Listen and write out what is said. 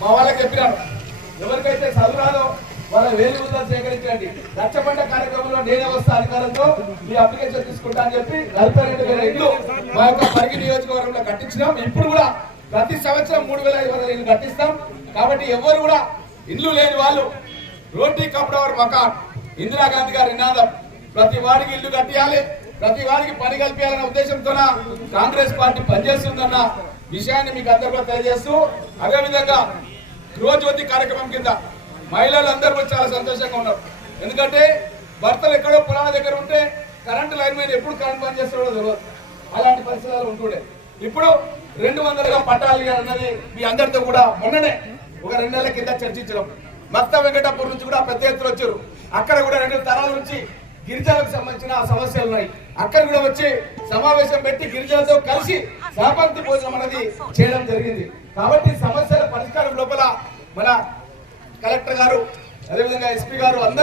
మా వాళ్ళకి చెప్పినాను ఎవరికైతే చదువురాదో వాళ్ళ వేలు ముద్రలు సేకరించండి. లక్షపడ్డ కార్యక్రమంలో నేనే వస్తా అధికారంతో ఈ అప్లికేషన్ తీసుకుంటా అని చెప్పి నలభై రెండు వేల ఇల్లు మా యొక్క పరిగి నియోజకవర్గంలో కట్టించినాం. ఇప్పుడు కూడా ప్రతి సంవత్సరం మూడు వేల ఐదు వందల ఇల్లు కట్టిస్తాం. కాబట్టి ఎవరు కూడా ఇల్లు లేని వాళ్ళు రోటీ కప్పుడవర్ మకాన్ ఇందిరాగాంధీ గారి నినాదం. ప్రతి వాడికి ఇల్లు కట్టియాలి ప్రతి వాడికి పని కల్పించాలన్న ఉద్దేశంతో కాంగ్రెస్ పార్టీ పనిచేస్తుందన్న విషయాన్ని మీకు అందరూ కూడా తెలియజేస్తూ అదేవిధంగా గృహజ్యోతి కార్యక్రమం కింద మహిళలు అందరూ కూడా చాలా సంతోషంగా ఉన్నారు. ఎందుకంటే భర్తలు ఎక్కడో పొలాల దగ్గర ఉంటే కరెంటు లైన్ మీద ఎప్పుడు కరెంట్ పని చేస్తాడో తెలియదు అలాంటి పరిస్థితులు ఉంటుండే. ఇప్పుడు రెండు వందలుగా పట్టాలి అన్నది మీ అందరితో కూడా మొన్ననే ఒక రెండు నెలల కింద చర్చించడం. మత్త వెంకటాపూర్ నుంచి కూడా పెద్ద ఎత్తున వచ్చారు. అక్కడ కూడా రెండు తరాల నుంచి గిరిజనులకు సంబంధించిన సమస్యలు ఉన్నాయి. అక్కడ కూడా వచ్చి సమావేశం పెట్టి గిరిజనులతో కలిసి సహపంతి భోజనం అనేది చేయడం జరిగింది. కాబట్టి సమస్యల పరిష్కారం మన కలెక్టర్ గారు అదేవిధంగా ఎస్పీ గారు అందరూ